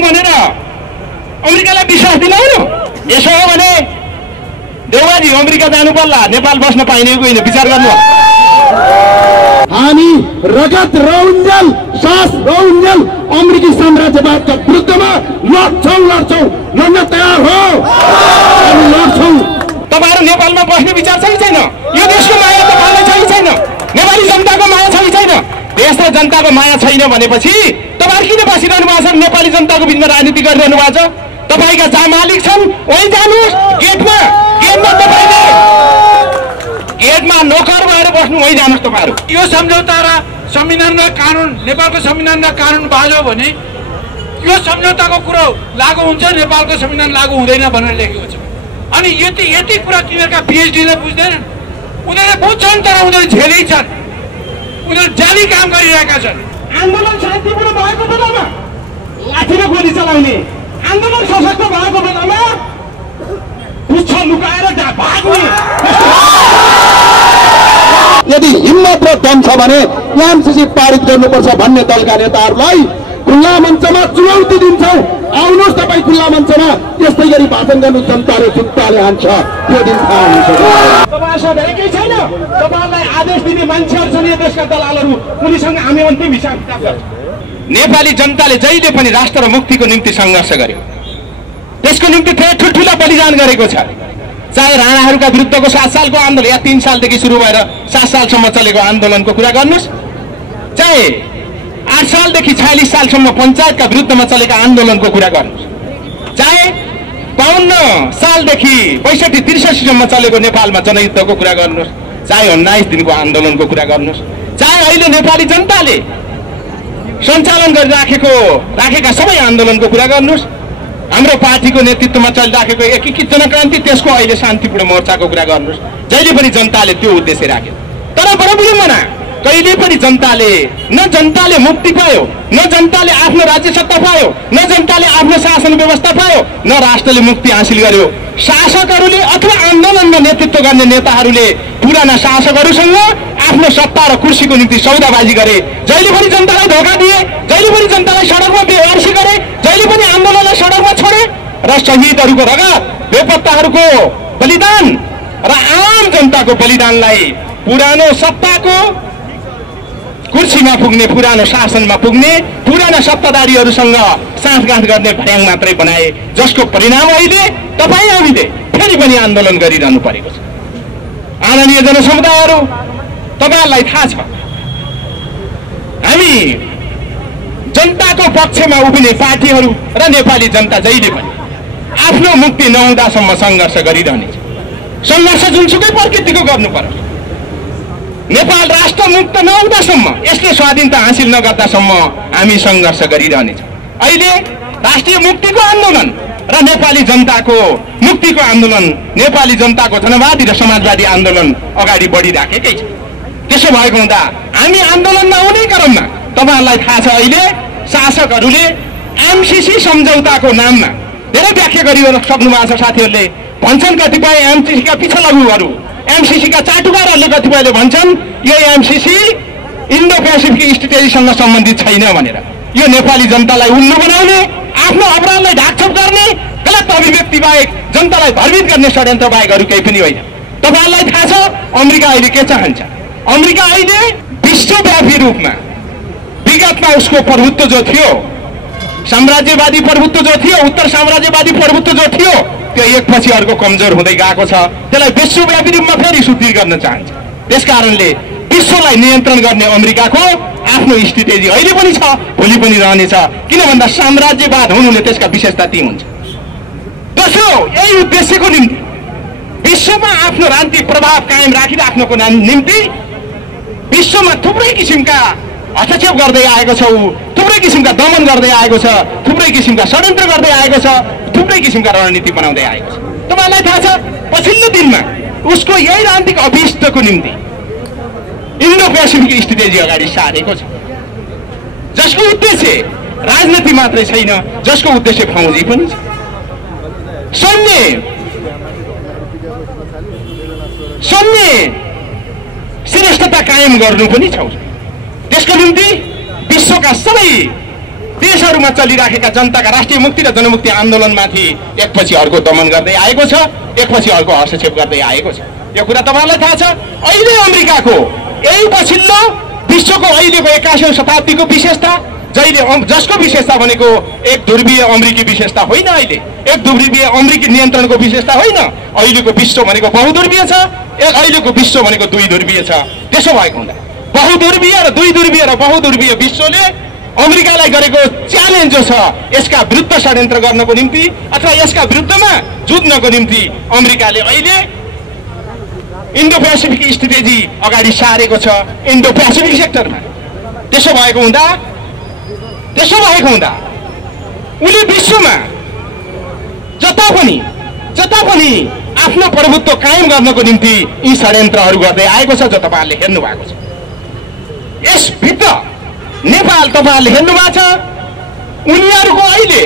भनेर अमेरिकालाई विश्वास दिलाउनु? यसो हो भने देउवाजी अमेरिका जानु पर्ला, नेपाल बस्न पाइने होइन, विचार गर्नु। हामी रगत रौन्जेल सास रौन्जेल अमेरिकी साम्राज्यवादका विरुद्धमा लड्छौं, लड्न तयार हो, हामी लड्छौं। तपाईहरु नेपालमा बस्ने विचार छ कि छैन? यो देशको माया तपाईलाई छ कि छैन? नेपाली जनताको माया छ कि छैन? देश र जनताको माया छैन भनेपछि तपाईहरु किन बसिरहनु भएको छ? नेपाली जनताको बिचमा राजनीति गरिरहनु भएको छ। तपाईका जहाँ मालिक छन् वही जानुस्, गेटमा तपाईले गेटमा नोकर भएर बस्नु, वही जानुस् तपाईहरु। यो सम्झौता र संविधान र कानुन, नेपालको संविधान र कानुन बाजो भने यो सम्झौताको कुरो लागू हुन्छ, नेपालको संविधान लागू हुँदैन भनेर लेखेको छ। अनि यति कुरा तिनीहरूका पिएचडीले बुझ्दैनन्। उनीहरूले बुझ्छन् तर उनीहरू झेलै छन्, उनीहरू जाली काम गरिरहेका छन्। आन्दोलन शान्तिपूर्ण भएको बेलामा लाठी र गोली चलाउने, आन्दोलन सशक्त भएको बेलामा पुच्छ लुकाएर भाग्ने। यदि हिम्मत र दम छ भने एमसीसी पारित गर्नुपर्छ भन्ने दलका नेताहरूलाई खुल्ला मञ्चमा चुनौती दिन्छौँ। आउनुहोस् तपाईँ खुल्ला मञ्चमा, त्यस्तै गरी भाषण गर्नु, जनताले जुत्ताले हान्छ, त्यो दिन थाहा हुन्छ। तपाईँसँग एकै छैन, तपाईँलाई आदेश दिने मान्छेहरू छन्, यो देशका दलालहरू, उनीसँग हामी अन्तिम हिसाब किताब गर्छौँ। नेपाली जनताले जहिले पनि राष्ट्र र मुक्तिको निम्ति सङ्घर्ष गर्यो, त्यसको निम्ति ठुल्ठुला बलिदान गरेको छ। चाहे राणाहरूका विरुद्धको 7 सालको आन्दोलन या 3 सालदेखि सुरु भएर 7 सालसम्म चलेको आन्दोलनको कुरा गर्नुहोस्, चाहे 8 सालदेखि 46 सालसम्म पञ्चायतका विरुद्धमा चलेका आन्दोलनको कुरा गर्नुहोस्, चाहे 52 सालदेखि 62-63 चलेको नेपालमा जनयुद्धको कुरा गर्नुहोस्, चाहे 19 दिनको आन्दोलनको कुरा गर्नुहोस्, चाहे अहिले नेपाली जनताले सञ्चालन गरिराखेका सबै आन्दोलनको कुरा गर्नुहोस्, हाम्रो पार्टीको नेतृत्वमा चलिराखेको एकीकृत जनक्रान्ति, त्यसको अहिले शान्तिपूर्ण मोर्चाको कुरा गर्नुहोस्, जहिले पनि जनताले त्यो उद्देश्य राख्यो। तर बडो विडम्बना, कहिले पनि जनताले मुक्ति पायो, न जनताले आफ्नो राज्य सत्ता पायो, न जनताले आफ्नो शासन व्यवस्था पायो, न राष्ट्रले मुक्ति हासिल गर्यो। शासकहरूले अथवा आन्दोलनमा नेतृत्व गर्ने नेताहरूले पुराना शासकहरूसँग आफ्नो सत्ता र कुर्सीको निम्ति सौदाबाजी गरे, जहिले पनि जनतालाई धोका दिए, जहिले पनि जनतालाई सडकमा बेवारसी गरे, जहिले पनि आन्दोलनलाई सडकमा छोडे र शहीदहरूको रगत, बेपत्ताहरूको बलिदान र आम जनताको बलिदानलाई पुरानो सत्ताको कुर्सीमा पुग्ने, पुरानो शासनमा पुग्ने, पुराना सत्ताधारीहरूसँग साँठगाँठ गर्ने भ्याङ मात्रै बनाए, जसको परिणाम अहिले तपाईँ हामीले फेरि पनि आन्दोलन गरिरहनु परेको छ। आदरणीय जनसमुदायहरू, तपाईँहरूलाई थाहा छ, हामी जनताको पक्षमा उभिने पार्टीहरू र नेपाली जनता जहिले पनि आफ्नो मुक्ति नहुँदासम्म सङ्घर्ष गरिरहनेछ। सङ्घर्ष जुनसुकै प्रकृतिको गर्नु पर्यो, नेपाल राष्ट्र मुक्त नहुँदासम्म, यसले स्वाधीनता हासिल नगर्दासम्म हामी सङ्घर्ष गरिरहनेछौँ। अहिले राष्ट्रिय मुक्तिको आन्दोलन र नेपाली जनताको मुक्तिको आन्दोलन, नेपाली जनताको जनवादी र समाजवादी आन्दोलन अगाडि बढिराखेकै छ। त्यसो भएको हुँदा हामी आन्दोलनमा आउने क्रममा तपाईँहरूलाई थाहा छ, अहिले शासकहरूले एमसीसी सम्झौताको नाममा धेरै व्याख्या गरिसक्नु भएको छ। साथीहरूले भन्छन्, कतिपय एमसीसीका पिछलग्गुहरू, एमसीसीका चाटुकारहरूले कतिपयले भन्छन् यो एमसीसी इन्डो पेसिफिक स्ट्रेटेजीसँग सम्बन्धित छैन भनेर। यो नेपाली जनतालाई उल्लु बनाउने, आफ्नो अपराधलाई ढाकछोप गर्ने, गलत अभिव्यक्ति बाहेक जनतालाई भ्रमित गर्ने षड्यन्त्र बाहेक अरू केही पनि होइन। तपाईँहरूलाई थाहा छ अमेरिका अहिले के चाहन्छ? अमेरिका अहिले विश्वव्यापी रूपमा विगतमा उसको प्रभुत्व जो थियो, साम्राज्यवादी प्रभुत्व जो थियो, उत्तर साम्राज्यवादी प्रभुत्व जो थियो, त्यो एकपछि अर्को कमजोर हुँदै गएको छ। त्यसलाई विश्वव्यापी रूपमा फेरि सुदृढ गर्न चाहन्छ। त्यसकारणले विश्वलाई नियन्त्रण गर्ने अमेरिकाको आफ्नो स्ट्रेटेजी अहिले पनि छ, भोलि पनि रहनेछ। किन भन्दा साम्राज्यवाद हुनुले त्यसका विशेषता ती हुन्छ। दोस्रो, यही उद्देश्यको निम्ति विश्वमा आफ्नो राजनीतिक प्रभाव कायम राखिराख्नको निम्ति विश्वमा थुप्रै किसिमका हस्तक्षेप गर्दै आएको छ, थुप्रै किसिमका दमन गर्दै आएको छ, थुप्रै किसिमका षड्यन्त्र गर्दै आएको छ, थुप्रै किसिमका रणनीति बनाउँदै आएको छ। तपाईँलाई थाहा छ, पछिल्लो दिनमा उसको यही राजनीतिक अभिष्टको निम्ति इन्डो पेसिफिक स्ट्रेटेजी अगाडि सारेको छ, जसको उद्देश्य राजनीति मात्रै छैन, जसको उद्देश्य फौजी पनि छ। सैन्य श्रेष्ठता कायम गर्नु पनि छ। त्यसको निम्ति विश्वका सबै देशहरूमा चलिराखेका जनताका राष्ट्रिय मुक्ति र जनमुक्ति आन्दोलनमाथि एकपछि अर्को दमन गर्दै आएको छ, एकपछि अर्को हस्तक्षेप गर्दै आएको छ। यो कुरा तपाईँलाई थाहा छ। अहिले अमेरिकाको यही पछिल्लो विश्वको अहिलेको 21औं शताब्दीको विशेषता जसको विशेषता भनेको एक ध्रुवीय अमेरिकी विशेषता होइन, अहिले एक ध्रुवीय अमेरिकी नियन्त्रणको विशेषता होइन। अहिलेको विश्व भनेको बहुध्रुवीय छ, अहिलेको विश्व भनेको दुई ध्रुवीय छ। त्यसो भएको हुँदा बहुध्रुवीय र दुई ध्रुवीय र बहुध्रुवीय विश्वले अमेरिकालाई गरेको च्यालेन्ज जो छ, यसका विरुद्ध षड्यन्त्र गर्नको निम्ति अथवा यसका विरुद्धमा जुझ्नको निम्ति अमेरिकाले अहिले इन्डो पेसिफिक स्ट्रेटेजी अगाडि सारेको छ, इन्डो पेसिफिक सेक्टरमा। त्यसो भएको हुँदा उले विश्वमा जता पनि आफ्नो प्रभुत्व कायम गर्नको निम्ति यी षड्यन्त्रहरू गर्दै आएको छ, जो तपाईँहरूले हेर्नु भएको छ। यसभित्र नेपाल तपाईँहरूले हेर्नु भएको छ, उनीहरूको अहिले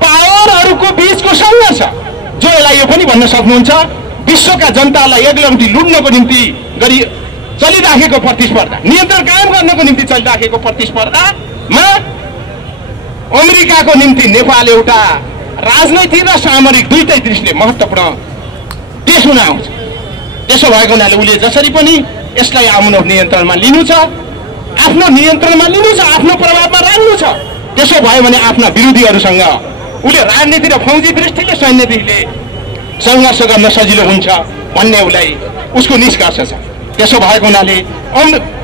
पावरहरूको बीचको सङ्घर्ष, जो यसलाई यो पनि भन्न सक्नुहुन्छ, विश्वका जनतालाई एकलौटी लुट्नको निम्ति गरी चलिराखेको प्रतिस्पर्धा, नियन्त्रण कायम गर्नको निम्ति चलिराखेको प्रतिस्पर्धामा अमेरिकाको निम्ति नेपाल एउटा राजनैतिक र सामरिक दुईटै दृष्टिले महत्त्वपूर्ण देश हुन आउँछ। त्यसो भएको हुनाले उसले जसरी पनि यसलाई आफ्नो नियन्त्रणमा लिनु छ, आफ्नो प्रभावमा राख्नु छ। त्यसो भयो भने आफ्ना विरोधीहरूसँग उसले राजनीति र फौजी दृष्टिले सैन्यदेखिले सङ्घर्ष गर्न सजिलो हुन्छ भन्ने उसलाई उसको निष्कर्ष छ। त्यसो भएको हुनाले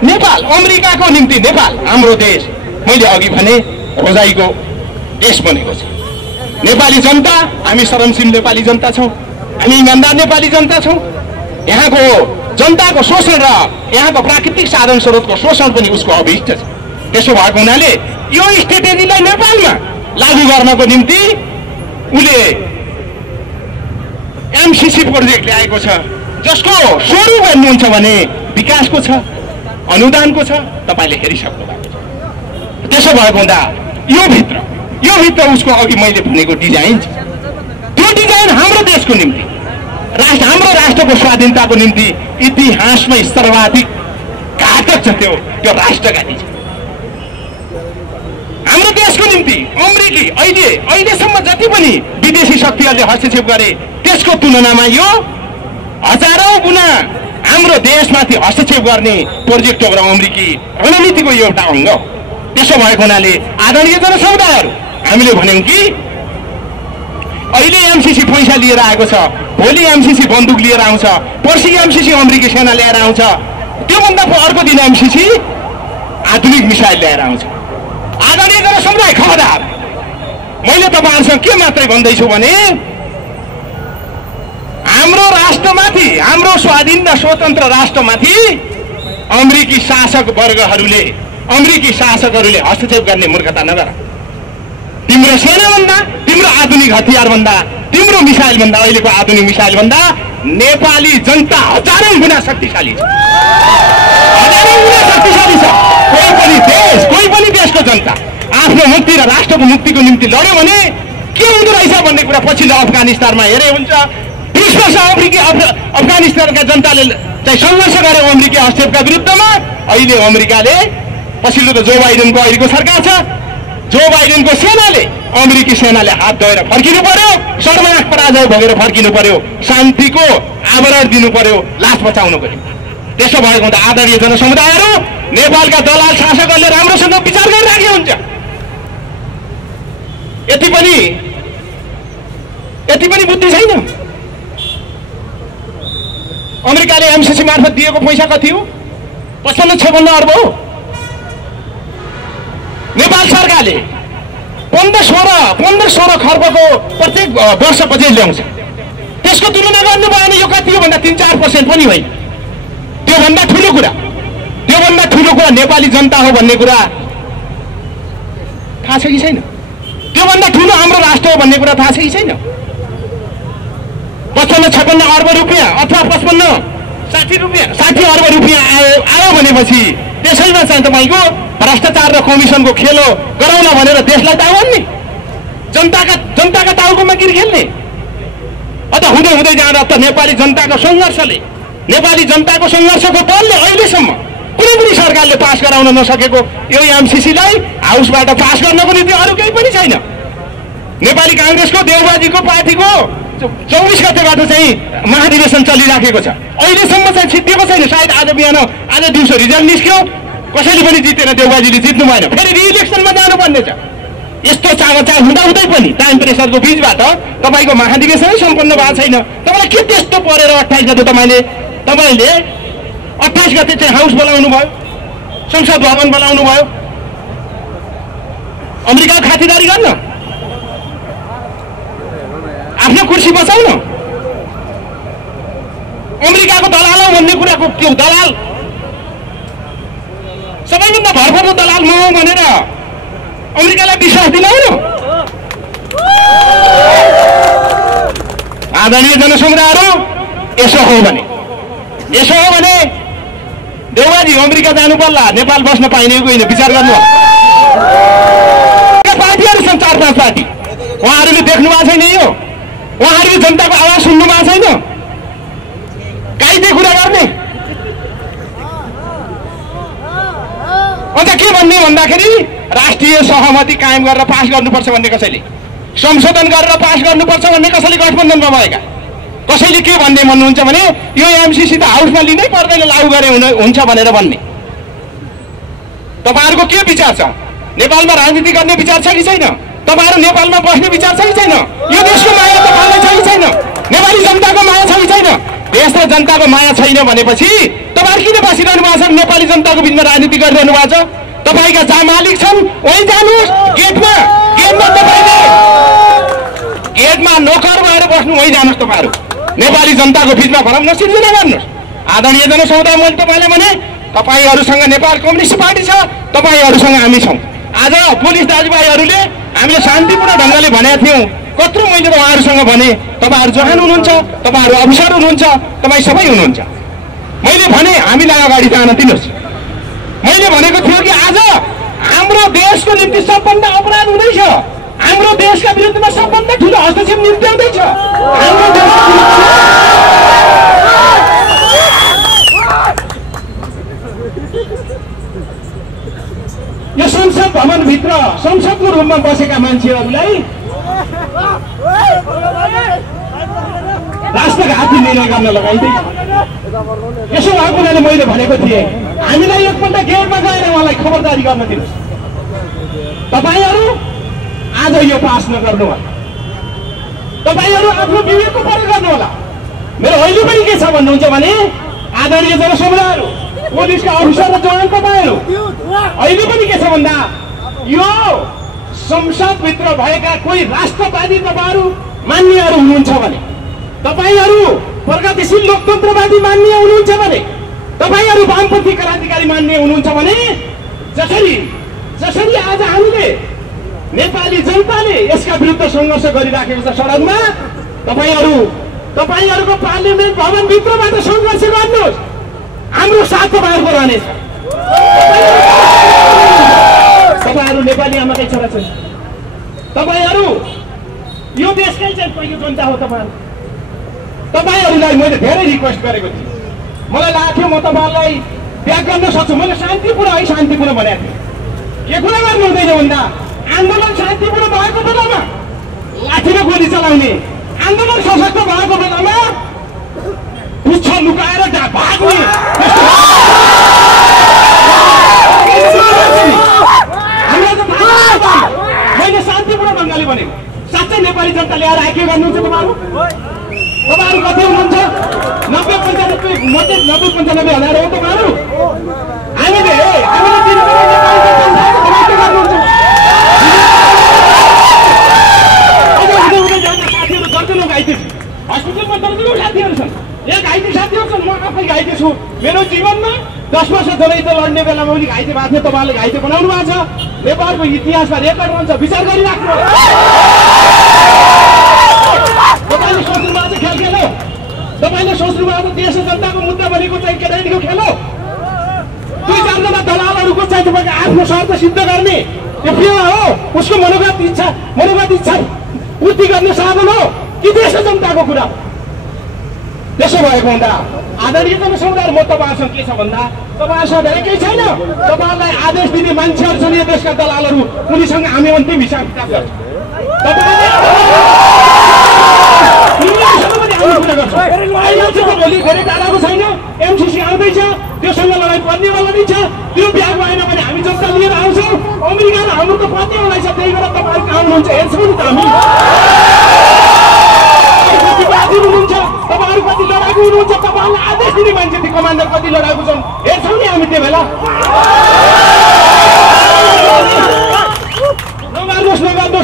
नेपाल अमेरिकाको निम्ति नेपाल हाम्रो देश, मैले अघि भने रोजाइको देश बनेको छ। नेपाली जनता, हामी शरमशील नेपाली जनता छौँ, हामी इमान्दार नेपाली जनता छौँ। यहाँको जनताको शोषण र यहाँको प्राकृतिक साधन स्रोतको शोषण पनि उसको अभिष्ट छ। त्यसो भएको हुनाले यो स्ट्रेटेजीलाई नेपालमा लागू गर्नको निम्ति उसले एमसिसी प्रोजेक्ट ल्याएको छ, जसको स्वरूप हेर्नुहुन्छ भने विकासको छ, अनुदानको छ। तपाईँले हेरिसक्नु भएको छ। त्यसो भएको हुँदा यो भित्र उसको अघि मैले भनेको डिजाइन छ। त्यो डिजाइन हाम्रो देशको निम्ति, हाम्रो राष्ट्रको स्वाधीनताको निम्ति इतिहासमै सर्वाधिक घातक छ। त्यो राष्ट्रघाती छ। हाम्रो देशको निम्ति अमेरिकी अहिलेसम्म जति पनि विदेशी शक्तिहरूले हस्तक्षेप गरे, त्यसको तुलनामा यो हजारौं गुणा हाम्रो देशमाथि हस्तक्षेप गर्ने प्रोजेक्ट र अमेरिकी रणनीतिको यो एउटा अङ्ग हो। त्यसो भएको हुनाले आदरणीय जनसमुदायहरू, हामीले भन्यौँ कि अहिले एमसिसी पैसा लिएर आएको छ, भोलि एमसिसी बन्दुक लिएर आउँछ, पर्सि एमसिसी अमेरिकी सेना ल्याएर आउँछ, त्योभन्दा अर्को दिन एमसिसी आधुनिक मिसाइल ल्याएर आउँछ। आदरणीय जनसमुदाय, खबरदार, मैले तपाईँहरूसँग के मात्रै भन्दैछु भने हाम्रो राष्ट्रमाथि, हाम्रो स्वाधीन र स्वतन्त्र राष्ट्रमाथि अमेरिकी शासकहरूले हस्तक्षेप गर्ने मूर्खता नगर। तिम्रो सेनाभन्दा, तिम्रो आधुनिक हतियारभन्दा, तिम्रो मिसाइलभन्दा, अहिलेको आधुनिक मिसाइलभन्दा नेपाली जनता हजारौं गुणा शक्तिशाली छ। कोही पनि देशको जनता आफ्नो मुक्ति र राष्ट्रको मुक्तिको निम्ति लड्यो भने के हुँदो रहेछ भन्ने कुरा पछिल्लो अफगानिस्तानमा हेरे हुन्छ। 20 वर्ष अफगानिस्तानका जनताले चाहिँ सङ्घर्ष गरे अमेरिकी हस्तक्षेपका विरुद्धमा। अहिले अमेरिकाले, पछिल्लो त जो बाइडेनको अहिलेको सरकार छ, जो बाइडेनको सेनाले, अमेरिकी सेनाले हात धोएर फर्किनु पर्यो, सर्वनाश पराजय भोगेर फर्किनु पर्यो, शान्तिको आवरण दिनु पर्यो, लास बचाउनु पर्यो। त्यसो भएको हुँदा आदरणीय जनसमुदायहरू, नेपालका दलाल शासकहरूले राम्रोसँग विचार गरिराखे हुन्छ। यति पनि बुद्धि छैन। अमेरिकाले एमसिसी मार्फत दिएको पैसा कति हो? 55-56 अर्ब हो। नेपाल सरकारले 15-16 खर्बको प्रत्येक वर्ष बजेट ल्याउँछ। त्यसको तुलना गर्नुभयो भने यो कति हो भन्दा 3-4% पनि होइन। त्योभन्दा ठुलो कुरा नेपाली जनता हो भन्ने कुरा थाहा छ कि छैन? त्योभन्दा ठुलो हाम्रो राष्ट्र हो भन्ने कुरा थाहा छ कि छैन? 55-56 अर्ब रुपियाँ अथवा 55-60 अर्ब रुपियाँ आयो भनेपछि त्यसैमा चाहिँ तपाईँको भ्रष्टाचार र कमिसनको खेलो गराउला भनेर देशलाई दाउन्ने, जनताका टाउकोमा गिर खेल्ने। अझ हुँदै जाँदा त नेपाली जनताको सङ्घर्षको बलले अहिलेसम्म कुनै पनि सरकारले पास गराउन नसकेको यो एमसीसीलाई हाउसबाट पास गर्नको निम्ति अरू केही पनि छैन। नेपाली काङ्ग्रेसको देउबाजीको पार्टीको 24 गतेबाट चाहिँ महाधिवेशन चलिराखेको छ, अहिलेसम्म चाहिँ छिटिएको छैन। सायद आज बिहान आज दिउँसो रिजल्ट निस्क्यो, कसैले पनि जितेन, देउबाजीले जित्नु भएन, फेरि रिइलेक्सनमा जानुपर्ने छ। यस्तो चावाचार हुँदाहुँदै पनि टाइम प्रेसरको बिचबाट तपाईँको महाधिवेशनै सम्पन्न भएको छैन। तपाईँलाई के त्यस्तो परेर 28 गते तपाईँले 28 गते चाहिँ हाउस बोलाउनु भयो, संसद भवन बोलाउनु भयो, अमेरिकाको खातिरदारी गर्न, आफ्नो कुर्सी बचाउन। अमेरिकाको दलाल हो भन्ने कुराको के हो? दलाल सबैभन्दा भरपर्दो दलाल म हो भनेर अमेरिकालाई विश्वास दिलाउनु। आदरणीय जनसमुदायहरू, यसो हो भने देउबाजी अमेरिका जानु पर्ला, नेपाल बस्न पाइने होइन, विचार गर्नु। पार्टीहरू छन् 4-5 पार्टी, उहाँहरूले देख्नु भएको छैन, यो उहाँहरूले जनताको आवाज सुन्नु भएको छैन, काहीँदै कुरा गर्ने। अन्त के भन्ने भन्दाखेरि राष्ट्रिय सहमति कायम गरेर पास गर्नुपर्छ भन्ने कसैले, संशोधन गरेर पास गर्नुपर्छ भन्ने कसैले गठबन्धनमा भएका, कसैले के भन्ने भन्नुहुन्छ भने यो एमसीसी त हाउसमा लिनै पर्दैन, लागू गरे हुन्छ भनेर भन्ने। तपाईँहरूको के विचार छ? नेपालमा राजनीति गर्ने विचार छ कि छैन? तपाईँहरू नेपालमा बस्ने विचार छ कि छैन? यो देशको माया तपाईँलाई छ कि छैन? नेपाली जनताको माया छ कि छैन? देश र जनताको माया छैन भनेपछि तपाईँहरू किन बसिरहनु भएको छ? नेपाली जनताको बिचमा राजनीति गरिरहनु भएको छ। तपाईँका जहाँ मालिक छन् वहीँ जानुहोस्, गेटमा तपाईँले गेटमा नोकर भएर बस्नु, वहीँ जानुहोस्। तपाईँहरू नेपाली जनताको बिचमा भरम नसिर्जना गर्नुहोस्। आदरणीय जनसमुदाय, मैले तपाईँलाई भने तपाईँहरूसँग नेपाल कम्युनिस्ट पार्टी छ, तपाईँहरूसँग हामी छौँ। आज पुलिस दाजुभाइहरूले हामीले शान्तिपूर्ण ढङ्गले भनेका थियौँ, कत्रो मैले त उहाँहरूसँग भने तपाईँहरू जवान हुनुहुन्छ, तपाईँहरू अफिसर हुनुहुन्छ, तपाईँ सबै हुनुहुन्छ। मैले भने हामीलाई अगाडि जान दिनुहोस्। मैले भनेको थियो कि आज हाम्रो देशको निम्ति सबभन्दा अपराध हुँदैछ, हाम्रो देशका विरुद्धमा सबभन्दा ठुलो हस्तक्षेप निम्त्याउँदैछ। यो संसद भवनभित्र संसदको रूपमा बसेका मान्छेहरूलाई राष्ट्रघाती निर्णय गर्न लगाइँदैछ। यसो भएको हुनाले मैले भनेको थिएँ, हामीलाई एकपल्ट गेटमा गएर उहाँलाई खबरदारी गर्न दिनुहोस्। तपाईँहरू आज यो पास नगर्नु होला, तपाईँहरू आफ्नो विवेकको प्रयोग गर्नु होला। मेरो अहिले पनि के छ भन्नुहुन्छ भने आदरणीय जनसमुदायहरू, पुलिसका अफिसर र जवान तपाईँहरू अहिले पनि के छ भन्दा यो संसदभित्र भएका कोही राष्ट्रवादी तपाईँहरू मान्नेहरू हुनुहुन्छ भने, तपाईँहरू प्रगतिशील लोकतन्त्रवादी मान्ने हुनुहुन्छ भने, तपाईँहरू वामपन्थी क्रान्तिकारी मान्ने हुनुहुन्छ भने, जसरी आज हामीले नेपाली जनताले यसका विरुद्ध सङ्घर्ष गरिराखेको छ सडकमा, तपाईँहरूको पार्लियामेन्ट भवनभित्रबाट सङ्घर्ष गर्नुहोस्। हाम्रो साथ तपाईँहरूको रहनेछ। तपाईँहरू नेपाली आमाकै छोरा छन्, तपाईँहरू यो देशकै चाहिँ पहिलो जनता हो। तपाईँहरूलाई मैले धेरै रिक्वेस्ट गरेको थिएँ, मलाई लाग्थ्यो म तपाईँहरूलाई त्याग गर्न सक्छु। मैले शान्तिपूर्ण भनेको थिएँ। के कुरा गर्नु हुँदैन भन्दा आन्दोलन शान्तिपूर्ण भएको बेलामा लाठीमा गोली चलाउने, आन्दोलन सशक्त भएको बेलामा पुच्छ लुकाएर भाग्ने, मैले शान्तिपूर्ण ढङ्गले भनेको। साँच्चै नेपाली जनताले आएर के गर्नुहुन्छ? तपाईँहरू कति हुनुहुन्छ? 90-95 हजार हो तपाईँहरू। हामीले हस्पिटलमा दर्जनौं साथीहरू छन्, एक घाइते साथीहरू छन्, म आफै घाइते छु। मेरो जीवनमा 10 वर्ष जनयुद्ध लड्ने बेलामा पनि घाइते भएको थियो, तपाईँहरूले घाइते बनाउनु भएको छ। नेपालको इतिहासमा रेकर्ड रहन्छ, विचार गरिराख्नु। तपाईँले सोच्नु भएको खेल खेलो, तपाईँले सोच्नु भएको देश र जनताको मुद्दा बनेको चाहिँ केटाकेटीको खेल हो। 2-4 दलालहरूको चाहिँ तपाईँको आफ्नो शर्त सिद्ध गर्ने यो के हो? उसको मनोगत इच्छा पूर्ति गर्ने साधन हो कि देश र जनताको कुरा? त्यसो भएको हुँदा आदरणीय जनसमुदाय म तपाईँहरूसँग के छ भन्दा तपाईँहरूसँग धेरै केही छैन। तपाईँहरूलाई आदेश दिने मान्छेहरू छन् यो देशका दलालहरू, उनीसँग हामी अन्तिम हिसाब किताब गर्छौँ। भोलि धेरै टाढाको छैन, एमसीसी आउँदैछ, त्योसँग लडाइँ पर्नेवाला नै छ। त्यो ब्याग भएन भने हामी जनता लिएर आउँछौँ। अमेरिकामा हाम्रो त पत्नी हुँदैछ, त्यही भएर तपाईँहरू कहाँ हुनुहुन्छ हेर्छौँ नि त हामी। हुनुहुन्छ तपाईँहरू कति लडाकु हुनुहुन्छ, तपाईँहरूलाई आदेश दिने मान्छे ती कमान्डर कति लडाकु छन् हेर्छौँ नि हामी त्यो बेला।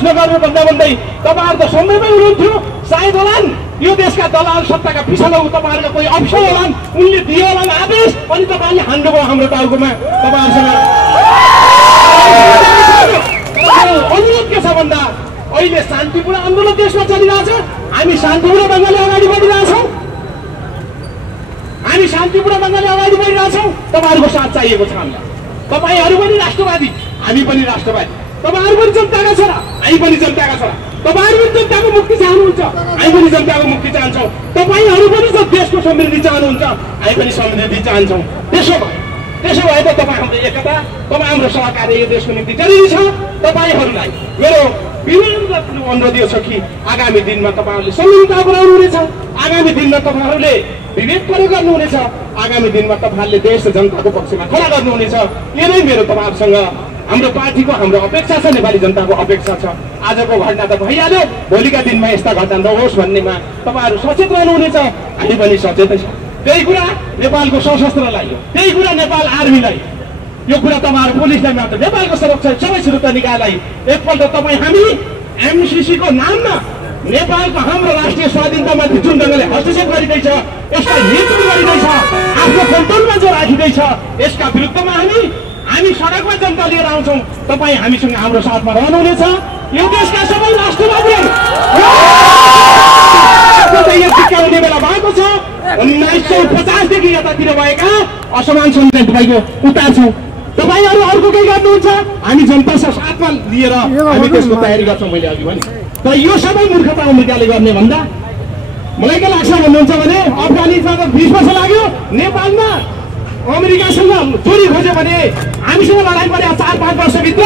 नगर्नु भन्दा भन्दै तपाईँहरू त समयमै हुनुहुन्थ्यो। सायद होलान् यो देशका दलाल सत्ताका पिछलो तपाईँहरूको कोही अफसर होलान्, उनले दियो होलान् आदेश, अनि तपाईँहरूले हान्नुभयो हाम्रो टाउकोमा। तपाईँहरूसँग अनुरोध के छ भन्दा अहिले शान्तिपूर्ण आन्दोलन देशमा चलिरहेछ। हामी शान्तिपूर्ण ढङ्गले अगाडि बढिरहेछौँ, हामी शान्तिपूर्ण ढङ्गले अगाडि बढिरहेछौँ। तपाईँहरूको साथ चाहिएको छ हामीलाई। तपाईँहरू पनि राष्ट्रवादी, हामी पनि राष्ट्रवादी। तपाईँहरू पनि जनताका छोरा, हामी पनि जनताका छोरा। तपाईँहरू पनि जनताको मुक्ति चाहनुहुन्छ, हामी पनि जनताको मुक्ति चाहन्छौँ। तपाईँहरू पनि देशको समृद्धि चाहनुहुन्छ, हामी पनि समृद्धि चाहन्छौँ। त्यसो भए त तपाईँ हाम्रो एकता, तपाईँ हाम्रो सहकार्य यो देशको निम्ति जरुरी छ। तपाईँहरूलाई मेरो विनम्र अनुरोध यो छ कि आगामी दिनमा तपाईँहरूले संहिता बनाउनुहुनेछ, आगामी दिनमा तपाईँहरूले विवेक प्रयोग गर्नुहुनेछ, आगामी दिनमा तपाईँहरूले देश र जनताको पक्षमा खडा गर्नुहुनेछ। यो नै मेरो तपाईँहरूसँग हाम्रो पार्टीको हाम्रो अपेक्षा छ, नेपाली जनताको अपेक्षा छ। आजको घटना त भइहाल्यो, भोलिका दिनमा यस्ता घटना नहोस् भन्नेमा तपाईँहरू सचेत रहनुहुनेछ, हामी पनि सचेतै छ। त्यही कुरा नेपालको सशस्त्रलाई, त्यही कुरा नेपाल आर्मीलाई, यो कुरा तपाईँहरू पुलिसलाई मात्र, नेपालको सुरक्षा सबै सुरक्षा निकायलाई एकपल्ट तपाईँ हामी एमसीसी को नाममा नेपालको हाम्रो राष्ट्रिय स्वाधीनतामाथि जुन ढङ्गले हस्तक्षेप गरिँदैछ, यसलाई नियन्त्रण गरिँदैछ, आफ्नो कन्ट्रोलमा जो राखिँदैछ, यसका विरुद्धमा हामी सडकमा जनता लिएर आउँछौँ। तपाईँ हामीसँग हाम्रो साथमा रहनुहुनेछ। यो देशका सबै राष्ट्रवादीहरू सिकाउने बेला भएको छ। 1950 देखि यतातिर भएका असमान सञ्चालन तपाईँको उतार्छौँ। तपाईँहरू अर्को केही गर्नुहुन्छ, हामी जनतासँग साथमा लिएर हामी त्यसको तयारी गर्छौँ। मैले अघि भने तर यो सबै मूर्खता अमेरिकाले गर्ने भन्दा मलाई के लाग्छ भन्नुहुन्छ भने अफगानिस्तानमा 20 वर्ष लाग्यो, नेपालमा अमेरिकासँग चोरी खोज्यो भने हामीसँग लडाइँ परे 4-5 वर्षभित्र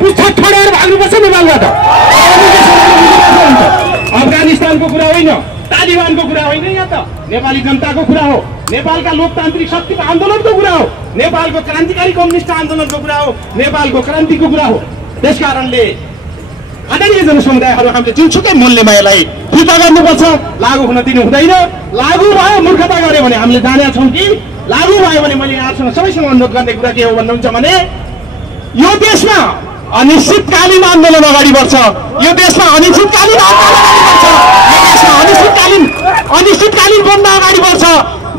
पुच्छर ठडेर भाग्नुपर्छ नेपालबाट। अफगानिस्तानको कुरा होइन, तालिबानको कुरा होइन, यहाँ त नेपाली जनताको कुरा हो, नेपालका लोकतान्त्रिक शक्तिको आन्दोलनको कुरा हो, नेपालको क्रान्तिकारी कम्युनिस्ट आन्दोलनको कुरा हो, नेपालको क्रान्तिको कुरा हो। त्यसकारणले आदरणीय जनसमुदायहरू हामीले जुनसुकै मूल्यमा यसलाई फिर्ता गर्नुपर्छ, लागू हुन दिनु हुँदैन। लागू भयो मूर्खता गऱ्यो भने हामीले जानेका छौँ कि लागू भयो भने मैले यहाँसँग सबैसँग अनुरोध गर्ने कुरा के हो भन्नुहुन्छ भने यो देशमा अनिश्चितकालीन आन्दोलन अगाडि बढ्छ, यो देशमा अनिश्चितकालीन आन्दोलन अगाडि बढ्छ, यो देशमा अनिश्चितकालीन बन्द अगाडि बढ्छ।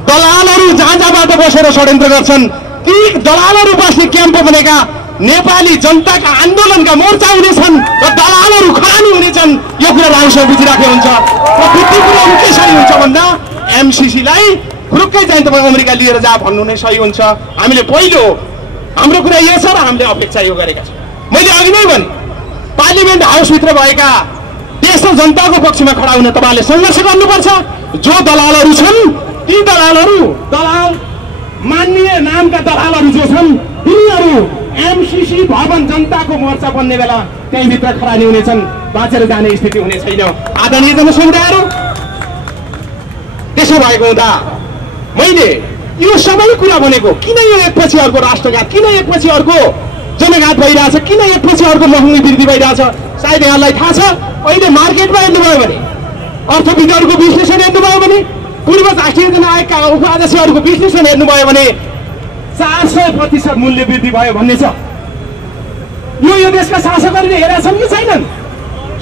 दलालहरू जहाँ जहाँबाट बसेर षड्यन्त्र गर्छन्, ती दलालहरू बस्ने क्याम्प बनेका नेपाली जनताका आन्दोलनका मोर्चा हुनेछन् र दलालहरू खरानी हुनेछन्। यो कुरा राम्रोसँग बुझिराखेको हुन्छ र बुद्धि कुराहरू कसरी हुन्छ भन्दा एमसीसीलाई फुरुक्कै चाहिँ तपाईँ अमेरिका लिएर जा भन्नु नै सही हुन्छ। हामीले पहिलो हाम्रो कुरा यो छ र हामीले अपेक्षा यो गरेका छौँ। मैले अघि नै भने पार्लिमेन्ट हाउसभित्र भएका देश र जनताको पक्षमा खडा हुन तपाईँहरूले सङ्घर्ष गर्नुपर्छ। जो दलालहरू छन् ती दलाल मान्य नामका दलालहरू जो छन् तिनीहरू एमसीसी भवन जनताको मोर्चा बन्ने बेला त्यहीँभित्र खरानी हुनेछन्, बाँचेर जाने स्थिति हुने छैन। आदरणीय जनसमुदायहरू, त्यसो भएको हुँदा मैले यो सबै कुरा भनेको किन यो एकपछि अर्को राष्ट्रघात, किन एकपछि अर्को जनघात भइरहेछ, किन एकपछि अर्को महँगी वृद्धि भइरहेछ, सायद यहाँलाई थाहा छ। अहिले मार्केटमा हेर्नुभयो भने, अर्थविदहरूको विश्लेषण हेर्नुभयो भने, पूर्व राष्ट्रिय जनआयोगका उपाध्यक्षहरूको विश्लेषण हेर्नुभयो भने 400% मूल्य वृद्धि भयो भन्ने छ। यो देशका शासकहरूले हेरेका छन् कि छैनन्,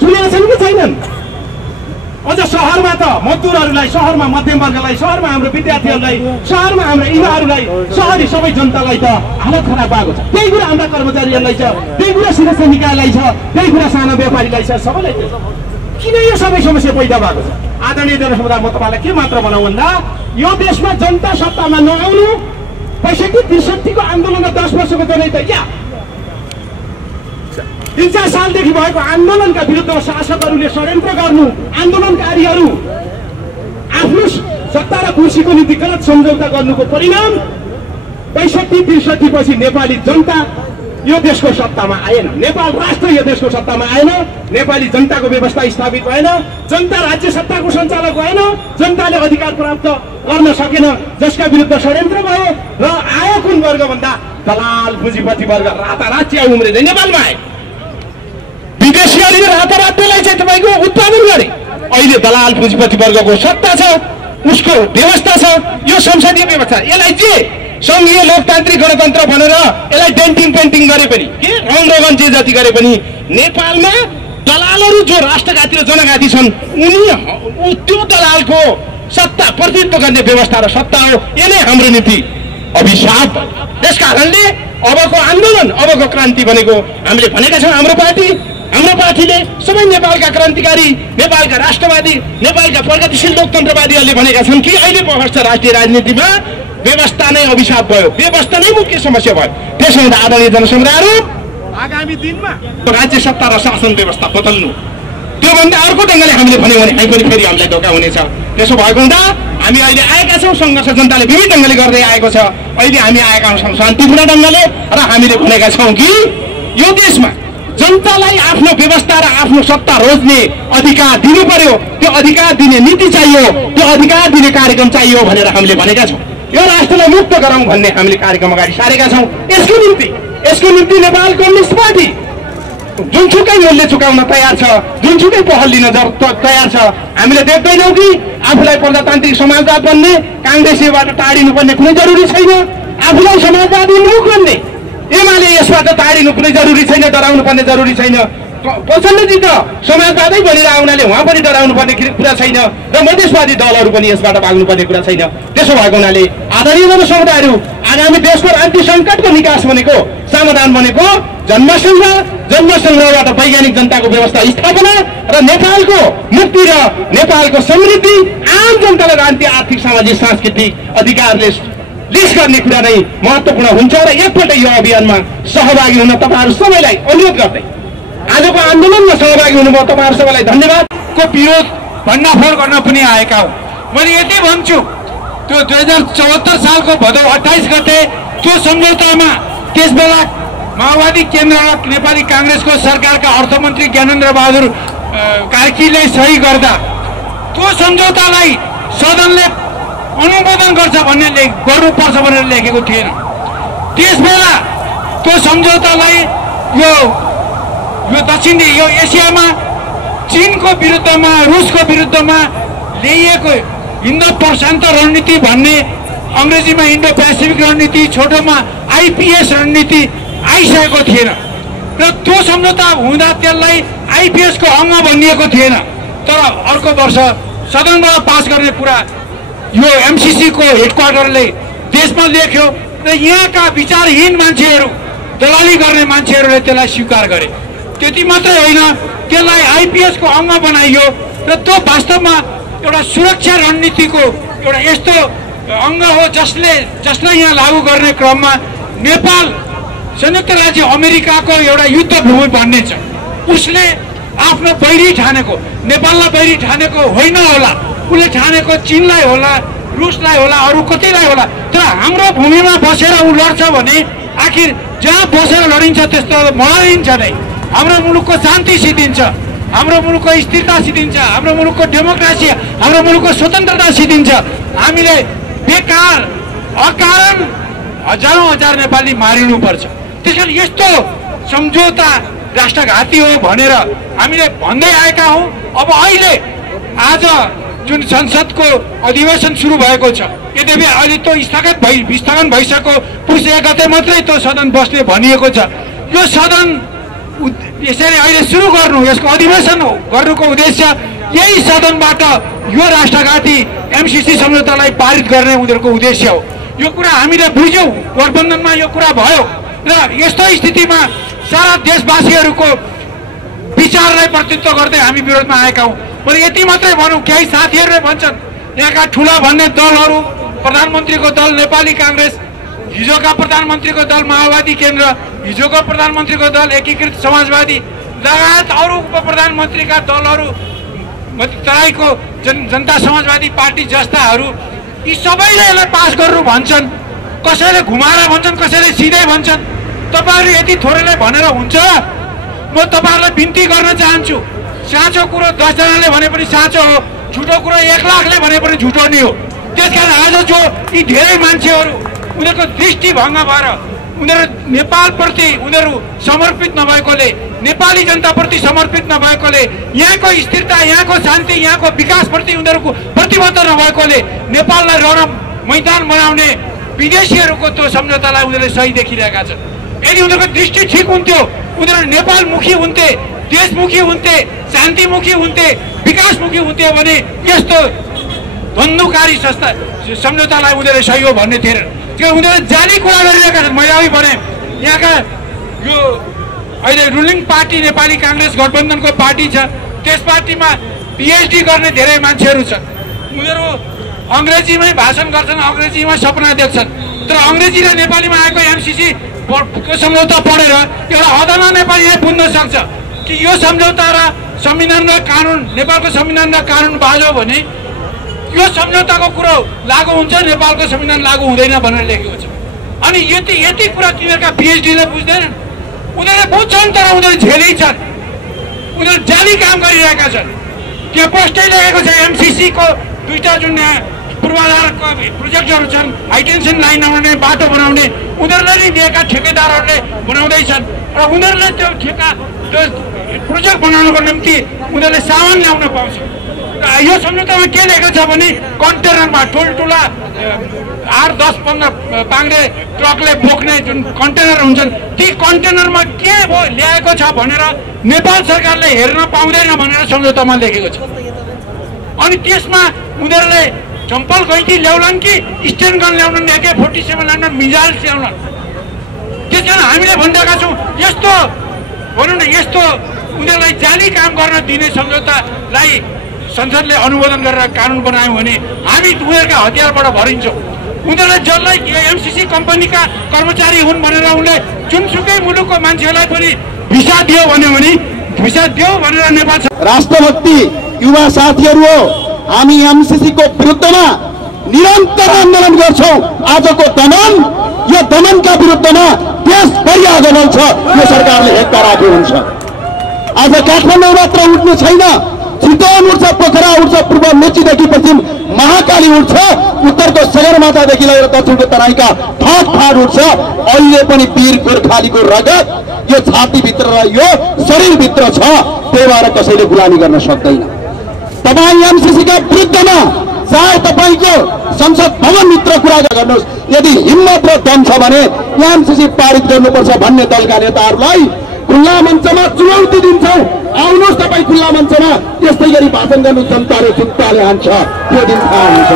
सुनेका छन् कि छैनन्? अझ सहरमा त मजदुरहरूलाई, सहरमा मध्यम वर्गलाई, सहरमा हाम्रो विद्यार्थीहरूलाई, सहरमा हाम्रो युवाहरूलाई, सहरी सबै जनतालाई त हालत खराब भएको छ। त्यही कुरा हाम्रा कर्मचारीहरूलाई छ, त्यही कुरा सुरक्षा निकायलाई छ, त्यही कुरा सानो व्यापारीलाई छ, सबैलाई छ। किन यो सबै समस्या पैदा भएको छ? आदरणीय जनसमुदाय, म तपाईँलाई के मात्र भनौँ भन्दा यो देशमा जनता सत्तामा नआउनु 65-63 को आन्दोलन 10 वर्षको जनै त क्या 3-4 सालदेखि भएको आन्दोलनका विरुद्धमा शासकहरूले षड्यन्त्र गर्नु, आन्दोलनकारीहरू आफ्नो सत्ता र कुर्सीको निम्ति गलत सम्झौता गर्नुको परिणाम 65-63 पछि नेपाली जनता यो देशको सत्तामा आएन, नेपाल राष्ट्र यो देशको सत्तामा आएन, नेपाली जनताको व्यवस्था स्थापित भएन, जनता राज्य सत्ताको सञ्चालक भएन, जनताले अधिकार प्राप्त गर्न सकेन, जसका विरुद्ध षड्यन्त्र भयो र आयो कुन वर्ग भन्दा दलाल पुँजीपति वर्ग रातारात च्याउ उम्रिँदै नेपालमा आए। विदेशीहरूले रातारात त्यसलाई चाहिँ तपाईँको उत्पादन गरे। अहिले दलाल पुँजीपति वर्गको सत्ता छ, उसको व्यवस्था छ, यो संसदीय व्यवस्था। यसलाई जे सङ्घीय लोकतान्त्रिक गणतन्त्र भनेर यसलाई डेन्टिङ पेन्टिङ गरे पनि के रङ रोगन जे जति गरे पनि नेपालमा दलालहरू जो राष्ट्रघाती र जनघाती छन् उनी त्यो दलालको सत्ता प्रतिनिधित्व गर्ने व्यवस्था र सत्ता हो। यो नै हाम्रो नीति अभिशाप। त्यस कारणले अबको आन्दोलन, अबको क्रान्ति भनेको हामीले भनेका छौँ। हाम्रो पार्टीले सबै नेपालका क्रान्तिकारी, नेपालका राष्ट्रवादी, नेपालका प्रगतिशील लोकतन्त्रवादीहरूले भनेका छन् कि अहिले बहस राष्ट्रिय राजनीतिमा व्यवस्था नै अभिशाप भयो, व्यवस्था नै मुख्य समस्या भयो। त्यसो हुँदा आदरणीय जनसमुदायहरू आगामी दिनमा राज्य सत्ता र शासन व्यवस्था बदल्नु, त्योभन्दा अर्को ढङ्गले हामीले भन्यौँ भने हामी पनि फेरि हामीलाई धोका हुनेछ। त्यसो भएको हुँदा हामी अहिले आएका छौँ, सङ्घर्ष जनताले विभिन्न ढङ्गले गर्दै आएको छ। अहिले हामी आएका छौँ शान्तिपूर्ण ढङ्गले र हामीले भनेका छौँ कि यो देशमा जनतालाई आफ्नो व्यवस्था र आफ्नो सत्ता रोज्ने अधिकार दिनु पर्यो, त्यो अधिकार दिने नीति चाहियो, त्यो अधिकार दिने कार्यक्रम चाहियो भनेर हामीले भनेका छौँ। यो राष्ट्रलाई मुक्त गराउँ भन्ने हामीले कार्यक्रम अगाडि सारेका छौँ। यसको निम्ति नेपाल कम्युनिस्ट पार्टी जुनसुकै मूल्य चुकाउन तयार छ, जुनसुकै पहल लिन तयार छ। हामीले देख्दैनौँ कि आफूलाई प्रजातान्त्रिक समाजवाद बन्ने, काङ्ग्रेसीबाट टाढिनुपर्ने कुनै जरुरी छैन। आफूलाई समाजवादी मुख बन्ने एमाले यसबाट टाढिनु कुनै जरुरी छैन, डराउनु पर्ने जरुरी छैन। प्रचण्डजी त समाजवादै बनिरहेको हुनाले उहाँ पनि डराउनु पर्ने कुरा छैन र मधेसवादी दलहरू पनि यसबाट भाग्नु पर्ने कुरा छैन। त्यसो भएको हुनाले आदरणीय जनसमुदायहरू, आगामी देशको राजनीति सङ्कटको निकास भनेको, समाधान भनेको जन्मसङ्ग्रहबाट वैज्ञानिक जनताको व्यवस्था स्थापना र नेपालको मुक्ति र नेपालको समृद्धि, आम जनतालाई राजनीति, आर्थिक, सामाजिक, सांस्कृतिक अधिकारले लिस गर्ने कुरा नै महत्त्वपूर्ण हुन्छ र एकपल्ट यो अभियानमा सहभागी हुन तपाईँहरू सबैलाई अनुरोध गर्दै आजको आन्दोलनमा सहभागी हुनुभयो। तपाईँहरू सबैलाई धन्यवाद। को विरोध भण्डाफोड गर्न पनि आएका हौँ। मैले यति भन्छु, त्यो 2074 सालको भदौ 28 गते त्यो सम्झौतामा त्यसबेला माओवादी केन्द्र र नेपाली काङ्ग्रेसको सरकारका अर्थमन्त्री ज्ञानेन्द्र बहादुर कार्कीले सही गर्दा त्यो सम्झौतालाई सदनले अनुमोदन गर्छ भन्ने गर्नुपर्छ भनेर लेखेको थिएन। त्यसबेला त्यो सम्झौतालाई यो एसियामा चीनको विरुद्धमा, रुसको विरुद्धमा ल्याइएको इन्डो प्रशान्त रणनीति भन्ने, अङ्ग्रेजीमा इन्डो पेसिफिक रणनीति, छोटोमा आइपिएस रणनीति आइसकेको थिएन र त्यो सम्झौता हुँदा त्यसलाई आइपिएसको अङ्ग भनिएको थिएन। तर अर्को वर्ष सदनबाट पास गर्ने कुरा यो एमसिसीको हेडक्वार्टरले देशमा लेख्यो र यहाँका विचारहीन मान्छेहरू, दलाली गर्ने मान्छेहरूले त्यसलाई स्वीकार गरे। त्यति मात्रै होइन, त्यसलाई आइपिएसको अङ्ग बनाइयो र त्यो वास्तवमा एउटा सुरक्षा रणनीतिको एउटा यस्तो अङ्ग हो जसलाई यहाँ लागू गर्ने क्रममा नेपाल संयुक्त राज्य अमेरिकाको एउटा युद्ध भूमि बन्ने छ। उसले आफ्नो बैरी ठानेको, नेपाललाई बैरी ठानेको होइन होला, उसले ठानेको चीनलाई होला, रुसलाई होला, अरू कतिलाई होला। तर हाम्रो भूमिमा बसेर ऊ लड्छ भने आखिर जहाँ बसेर लडिन्छ त्यस्तो मरिन्छ नै। हाम्रो मुलुकको शान्ति सिद्धिन्छ, हाम्रो मुलुकको स्थिरता सिद्धिन्छ, हाम्रो मुलुकको डेमोक्रेसी, हाम्रो मुलुकको स्वतन्त्रता सिद्धिन्छ। हामीले बेकार अकारण हजारौँ हजार नेपाली मारिनुपर्छ। त्यसैले यस्तो सम्झौता राष्ट्रघाती हो भनेर हामीले भन्दै आएका हौँ। अब अहिले आज जुन संसदको अधिवेशन सुरु भएको छ, यद्यपि अहिले त्यो स्थगन भइसक्यो, पुस 1 गते मात्रै त्यो सदन बस्ने भनिएको छ। यो सदन यसरी अहिले सुरु गर्नु, यसको अधिवेशन गर्नुको उद्देश्य यही सदनबाट यो राष्ट्रघाती एमसिसी सम्झौतालाई पारित गर्ने उनीहरूको उद्देश्य हो। यो कुरा हामीले बुझ्यौँ, गठबन्धनमा यो कुरा भयो र यस्तो स्थितिमा सारा देशवासीहरूको विचारलाई प्रतिनिधित्व गर्दै हामी विरोधमा आएका हौँ। मैले यति मात्रै भनौँ, केही साथीहरूले भन्छन् यहाँका ठुला भन्ने दलहरू, प्रधानमन्त्रीको दल नेपाली काङ्ग्रेस, हिजोका प्रधानमन्त्रीको दल माओवादी केन्द्र, हिजोको प्रधानमन्त्रीको दल एकीकृत समाजवादी लगायत अरू उप प्रधानमन्त्रीका दलहरू तराईको जनता समाजवादी पार्टी जस्ताहरू यी सबैले यसलाई पास गर्नु भन्छन्। कसैले घुमाएर भन्छन्, कसैले सिधै भन्छन्। तपाईँहरू यति थोरैले भनेर हुन्छ? म तपाईँहरूलाई बिन्ती गर्न चाहन्छु, साँचो कुरो 10 जनाले भने पनि साँचो हो, झुटो कुरो 1 लाखले भने पनि झुटो नै हो। त्यसकारण आज जो यी धेरै मान्छेहरू उनीहरूको दृष्टिभङ्ग भएर उनीहरू नेपालप्रति उनीहरू समर्पित नभएकोले, नेपाली जनताप्रति समर्पित नभएकोले, यहाँको स्थिरता, यहाँको शान्ति, यहाँको विकासप्रति उनीहरूको प्रतिबद्ध नभएकोले नेपाललाई रण मैदान बनाउने विदेशीहरूको त्यो सम्झौतालाई उनीहरूले सही देखिरहेका छन्। यदि उनीहरूको दृष्टि ठिक हुन्थ्यो, उनीहरू नेपालमुखी हुन्थे, देशमुखी हुन्थे, शान्तिमुखी हुन्थे, विकासमुखी हुन्थ्यो भने यस्तो द्वन्द्वकारी सम्झौतालाई उनीहरूले सही हो भन्ने थिएन। त्यो उनीहरूले जाली कुरा गरिरहेका छन्। मैले अघि भने यहाँका यो अहिले रुलिङ पार्टी नेपाली काङ्ग्रेस गठबन्धनको पार्टी छ, त्यस पार्टीमा पिएचडी गर्ने धेरै मान्छेहरू छन्। उनीहरू अङ्ग्रेजीमै भाषण गर्छन्, अङ्ग्रेजीमा सपना देख्छन्। तर अङ्ग्रेजी र नेपालीमा आएको एमसिसी को सम्झौता पढेर एउटा अदना नेपालीले बुझ्न सक्छ कि यो सम्झौता र संविधान र कानुन, नेपालको संविधान र कानुन बाजो भने यो सम्झौताको कुरो लागू हुन्छ, नेपालको संविधान लागू हुँदैन भनेर लेखेको छ। अनि यति कुरा तिनीहरूका पिएचडीले बुझ्दैनन्। उनीहरूले बुझ्छन् तर उनीहरू झेलै छन्, उनीहरू जाली काम गरिरहेका छन्। त्यो पोस्टै लेखेको छ एमसिसीको 2टा जुन पूर्वाधारको प्रोजेक्टहरू छन्, हाइटेन्सन लाइन बनाउने, बाटो बनाउने, उनीहरूले नै दिएका ठेकेदारहरूले बनाउँदैछन् र उनीहरूले त्यो प्रोजेक्ट बनाउनको निम्ति उनीहरूले सामान ल्याउन पाउँछ। यो सम्झौतामा के लेखेको छ भने कन्टेनरमा ठुल्ठुला 8-10-15 पाङ्रे ट्रकले बोक्ने जुन कन्टेनर हुन्छन्, ती कन्टेनरमा के ल्याएको छ भनेर नेपाल सरकारले हेर्न पाउँदैन भनेर सम्झौतामा लेखेको छ। अनि त्यसमा उनीहरूले चम्पल गैँती ल्याउलान् कि स्टेन गन ल्याउलान्, AK-47 ल्याउलान्, मिजाइल ल्याउलान्। त्यसकारण हामीले भनिरहेका छौँ यस्तो भनौँ न, यस्तो उनीहरूलाई जाली काम गर्न दिने सम्झौतालाई संसदले अनुमोदन गरेर कानुन बनायौँ भने हामी उनीहरूका हतियारबाट भरिन्छौँ। उनीहरूले जसलाई एमसिसी कम्पनीका कर्मचारी हुन् भनेर उनले जुनसुकै मुलुकको मान्छेलाई पनि भिसा दियो भन्यो भने भिसा दियो भनेर नेपाल राष्ट्रभक्ति युवा साथीहरू हो, हामी एमसिसी को विरुद्धमा निरन्तर आन्दोलन गर्छौँ। आजको दमन, यो दमनका विरुद्धमा देशभरि आन्दोलन छ। यो सरकारले हेक्का राख्यो हुन्छ। आज काठमाडौँ मात्र उठ्नु छैन, चितवन उठ्छ, पोखरा उठ्छ, पूर्व मेचीदेखि पश्चिम महाकाली उठ्छ, उत्तरको सगरमाथादेखि लिएर दक्षिणको तराईका फाँट उठ्छ। अहिले पनि वीर गोर्खालीको रगत यो छातीभित्र र यो शरीरभित्र छ। त्यही भएर कसैले गुलामी गर्न सक्दैन। तपाईँ एमसिसीका विरुद्धमा चाहे तपाईँको संसद भवनभित्र कुरा गर्नुहोस्, यदि हिम्मत र दम छ भने एमसिसी पारित गर्नुपर्छ भन्ने दलका नेताहरूलाई खुल्ला मञ्चमा चुनौती दिन्छौँ। आउनुहोस् तपाईँ खुल्ला मञ्चमा, यस्तै गरी भाषण गर्नु, जनताले जुत्ताले हान्छ, त्यो दिन थाहा हुन्छ।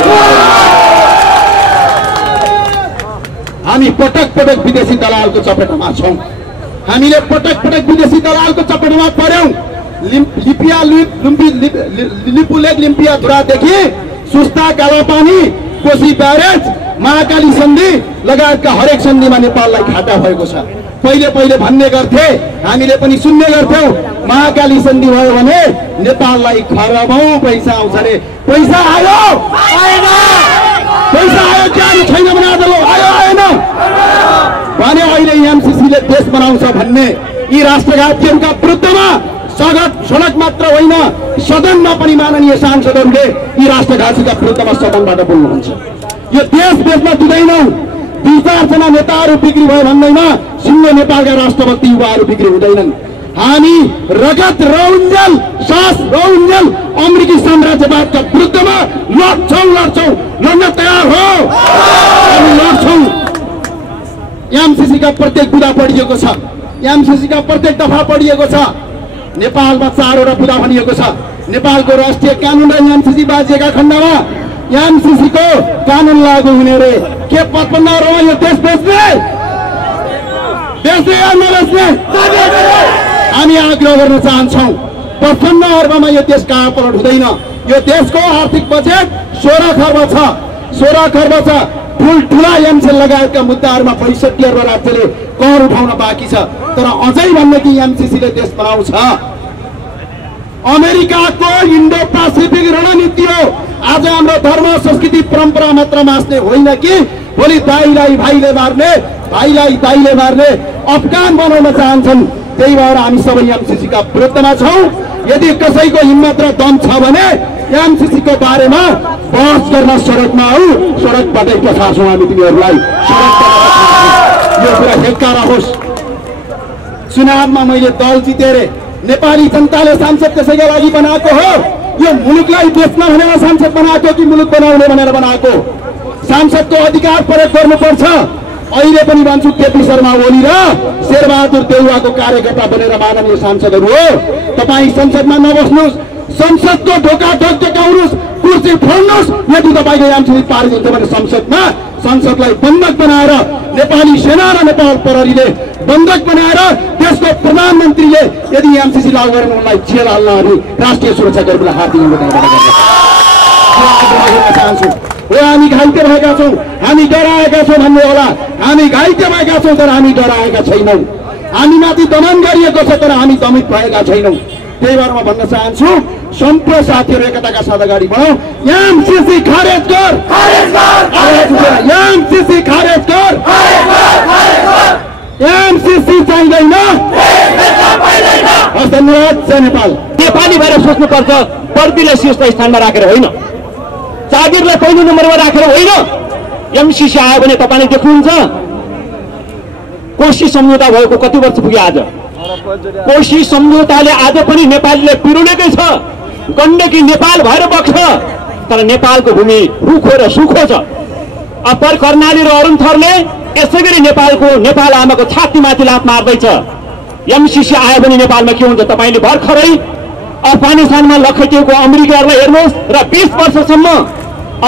हामी पटक पटक विदेशी दलालको चपेटामा छौँ। हामीले पटक पटक विदेशी दलालको चपेटामा पर्यौँ। लिपुलेक लिम्पिया धुरादेखि सुस्ता, कालापानी, कोशी ब्यारेज, महाकाली सन्धि लगायतका हरेक सन्धिमा नेपाललाई घाटा भएको छ। पहिले भन्ने गर्थे, हामीले पनि सुन्ने गर्थ्यौँ, महाकाली सन्धि भयो भने नेपाललाई खरबौँ पैसा आउँछ अरे। पैसा आयो? पैसा आयो जानु छैन भने आज आयो आएन भने अहिले एमसिसीले देश बनाउँछ भन्ने यी राष्ट्रघातीहरूका विरुद्धमा सडक मात्र होइन, सदनमा पनि माननीय सांसदहरूले यी राष्ट्रघातीका विरुद्धमा सदनबाट बोल्नुहुन्छ। यो देश बेच्न दिँदैनौँ। 2-4 जना नेताहरू बिक्री भयो भन्दैमा सिङ्गो नेपालका राष्ट्रभक्ति युवाहरू बिक्री हुँदैनन्। हामी रगत रौन्जेल, सास रौन्जेल अमेरिकी साम्राज्यवादका विरुद्धमा लड्छौँ, लड्न तयार हो, हामी लड्छौँ। एमसिसीका प्रत्येक बुदा पढिएको छ, एमसिसीका प्रत्येक दफा पढिएको छ। नेपालमा 4वटा बुदा भनिएको छ। नेपालको राष्ट्रिय कानुन र एमसिसी बाजिएका खण्डमा एमसिसी को कानुन लागू हुने रे। के 55 यो देश बेच्ने या नबेच्ने? हामी आग्रह गर्न चाहन्छौँ। 55 अर्बमा यो देश कहाँ पलट हुँदैन। यो देशको आर्थिक बजेट 16 खर्ब छ। 16 खर्ब छ। ठुल्ठुला एमसेल लगायतका मुद्दाहरूमा 65 अर्ब राज्यले कर उठाउन बाँकी छ। तर अझै भन्ने कि एमसिसीले देश बनाउँछ, अमेरिकाको इन्डो पेसिफिक रणनीति हो। आज हाम्रो धर्म संस्कृति परम्परा मात्र मास्ने होइन कि भोलि दाइलाई भाइले मार्ने, भाइलाई दाइले मार्ने अफगान बनाउन चाहन्छन्। त्यही भएर हामी सबै एमसीसीका विरुद्धमा छौँ। यदि कसैको हिम्मत र दम छ भने एमसीसीको बारेमा बहस गर्न सडकमा आऊ, सडकबाटै पछार्छौँ हामी तिमीहरूलाई। यो कुरा हेक्कारा होस्। चुनावमा मैले दल जितेर नेपाली जनताले सांसद त्यसैका लागि बनाएको हो। यो मुलुकलाई बेच्न भनेर सांसद बनाएको कि मुलुक बनाउने भनेर बनाएको? सांसदको अधिकार प्रयोग गर्नुपर्छ। अहिले पनि भन्छु केपी शर्मा ओली र शेरबहादुर देउवाको कार्यकर्ता बनेर माननीय सांसदहरू हो। तपाईँ संसदमा नबस्नुहोस्, संसदको ढोका ढोक देखाउनुहोस्, कुर्सी फोड्नुहोस्। यदि तपाईँको एमसीसी पारित हुन्छ भने संसदमा संसदलाई बन्धक बनाएर नेपाली सेना र नेपाल प्रहरीले बन्धक बनाएर देशको प्रधानमन्त्रीले यदि एमसीसी लागू गरेर उनलाई जेल हाल्न अनि राष्ट्रिय सुरक्षाकर्मीलाई हात दिनु चाहन्छु। हो हामी घाइते भएका छौँ, हामी डराएका छौँ भन्ने होला। हामी घाइते भएका छौँ तर हामी डराएका छैनौँ। हामीमाथि दमन गरिएको छ तर हामी दमित भएका छैनौँ। त्यही भएर म भन्न चाहन्छु सम्पूर्ण साथीहरू एकताका साथ अगाडि बढौँ। एमसीसी खारेज कर, एमसीसी खारेज कर, एमसीसी चाहिँदैन। धन्यवाद। जय नेपाल। नेपाली भएर सोच्नुपर्छ, पर्दीलाई शीर्ष स्थानमा राखेर होइन, जागिरलाई पहिलो नम्बरमा राखेर होइन। एमसीसी आयो भने तपाईँले देख्नुहुन्छ कोशी सम्झौता भएको कति वर्ष पुग्यो आज? कोशी सम्झौताले आज पनि नेपालीले पिरोलेकै छ। गण्डकी नेपाल भएर बग्छ तर नेपालको भूमि रुखो र सुखो छ। अप्पर कर्णाली र अरुण थरले यसै गरी नेपाल आमाको छातीमाथि लात मार्दैछ। एमसीसी आयो भने नेपालमा के हुन्छ? तपाईँले भर्खरै अफगानिस्तानमा लखेटिएको अमेरिकाहरूलाई हेर्नुहोस् र 20 वर्षसम्म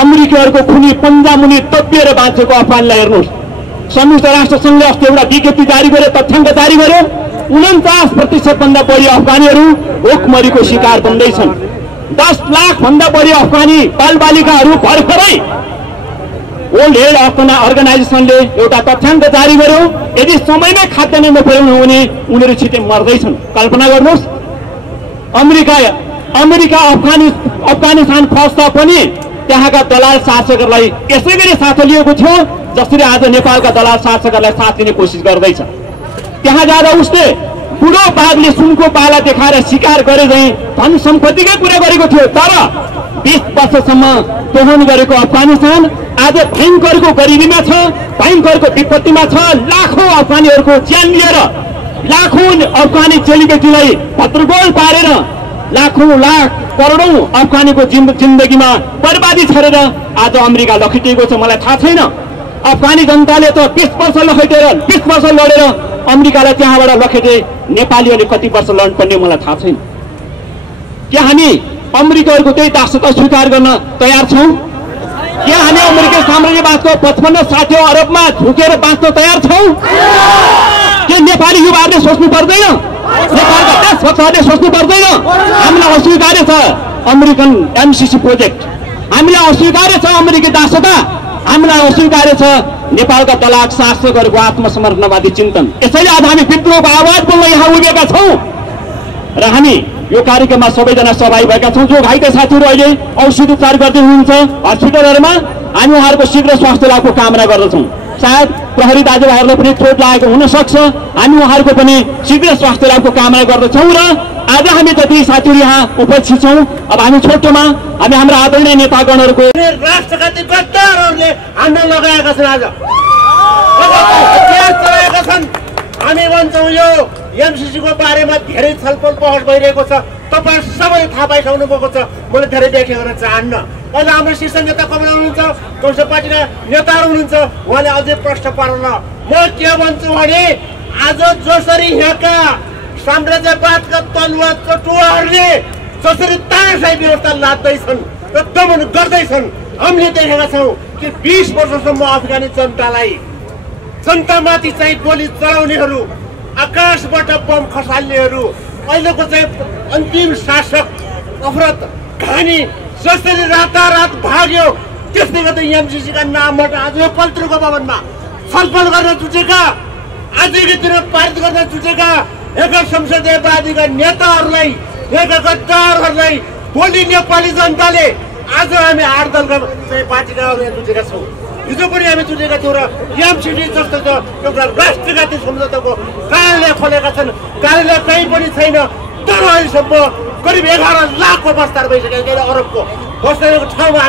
अमेरिकाहरूको खुनी पन्जामुनि तपिएर बाँचेको अफगानलाई हेर्नुहोस्। संयुक्त राष्ट्र संघले अस्ति एउटा विज्ञप्ति जारी गर्यो, तथ्याङ्क जारी गर्यो। 49% भन्दा बढी अफगानीहरू भोकमरीको शिकार बन्दैछन्। 10 लाख भन्दा बढी अफगानी बालबालिकाहरू भर्खरै वर्ल्ड हेल्थ अर्गनाइजेसनले एउटा तथ्याङ्क जारी गर्यो। यदि समयमै खाद्यान्न नपुर्याउनु हो भने उनीहरू छिटै मर्दैछन्। कल्पना गर्नुहोस्, अमेरिका अफगानिस्तान फस्दा पनि त्यहाँका दलाल शासकहरूलाई यसै गरी साथ लिएको थियो जसरी आज नेपालका दलाल शासकहरूलाई साथ लिने कोसिस गर्दैछ। त्यहाँ जाँदा उसले बुढो बाघले सुनको पाला देखाएर शिकार गरे झैँ धन सम्पत्तिकै कुरा गरेको थियो। तर 20 वर्षसम्म दोहन गरेको अफगानिस्तान आज भयङ्करको गरिबीमा छ, भयङ्करको विपत्तिमा छ। लाखौँ अफगानीहरूको ज्यान लिएर, लाखौँ अफगानी चेलीबेटीलाई भद्रगोल पारेर, लाख करोडौँ अफगानीको जिन्दगीमा बर्बादी छरेर आज अमेरिका लखेटिएको छ। मलाई थाहा छैन अफगानी जनताले त 20 वर्ष लखेटेर 20 वर्ष लडेर अमेरिकालाई त्यहाँबाट लखेटे नेपालीहरूले कति वर्ष लड्नुपर्ने मलाई थाहा छैन। के हामी अमेरिकाहरूको त्यही दासता स्वीकार गर्न तयार छौँ? के हामी अमेरिकी साम्राज्यवादको 55-60 अरबमा झुकेर बाँच्न तयार छौँ? के नेपाली युवाहरूले सोच्नु पर्दैन? नेपालका देशभक्तहरूले सोच्नु पर्दैन? हामीलाई अस्वीकार्य छ अमेरिकन एमसीसी प्रोजेक्ट, हामीलाई अस्वीकार्य छ अमेरिकी दासता, हामीलाई अस्वीकार्य छ नेपालका दलाल शासकहरूको आत्मसमर्पणवादी चिन्तन। यसैले आज हामी विद्रोहको आवाज बोल्न यहाँ उभिएका छौँ र हामी यो कार्यक्रममा सबैजना सहभागी भएका छौँ। जो घाइते साथीहरू अहिले औषधि उपचार गर्दै हुनुहुन्छ हस्पिटलहरूमा, हामी उहाँहरूको शीघ्र स्वास्थ्य लाभको कामना गर्दछौँ। सायद प्रहरी दाजुभाइहरूलाई पनि चोट लागेको हुन सक्छ, हामी उहाँहरूको पनि शीघ्र स्वास्थ्य लाभको कामना गर्दछौँ। र आज हामी जति साथीहरू यहाँ उपस्थित छौँ, अब हामी छोटोमा हामी हाम्रा आदरणीय नेतागणहरूको राष्ट्रका ती गद्दारहरूले हान्न लगाएका छन्, आज चलाएका छन्। हामी भन्छौँ यो एमसीसीको बारेमा धेरै छलफल बहस भइरहेको छ, तपाईँ सबैले थाहा पाइसक्नु भएको छ। मैले धेरै व्याख्या गर्न चाहन्न। अहिले हाम्रो शीर्ष नेता कमल हुनुहुन्छ, कम्युनिस्ट पार्टीका नेताहरू हुनुहुन्छ, उहाँले अझै प्रश्न पार्न। म के भन्छु भने आज जसरी यहाँका साम्राज्यवादका तलुवा चटुवाहरूले जसरी तानाशाही व्यवस्था लाद्दैछन् र दमन गर्दैछन्, हामीले देखेका छौँ कि 20 वर्षसम्म अफगानी जनतामाथि चाहिँ गोली चलाउनेहरू, आकाशबाट बम खसाल्नेहरू, अहिलेको चाहिँ अन्तिम शासक अफरत घानी जसरी रातारात भाग्यो, त्यसले गर्दा एमसीसीका नामबाट आज यो पल्त्रुको भवनमा छलफल गर्न जुटेका, आजकै दिन पारित गर्न जुटेका एका संसदीयवादीका नेताहरूलाई यहाँका गद्दारहरूलाई भोलि नेपाली जनताले आज हामी 8 दलका पार्टीका जुटेका छौँ। हिजो पनि हामी जुटेका थियौँ र एमसिडी जस्तो एउटा राष्ट्रघाती सम्झौताको कार्यालय खोलेका छन्। कार्यालय कहीँ पनि छैन तर अहिलेसम्म करिब 11 लाखको बस्तार भइसकेको अरबको बस्तारको ठाउँमा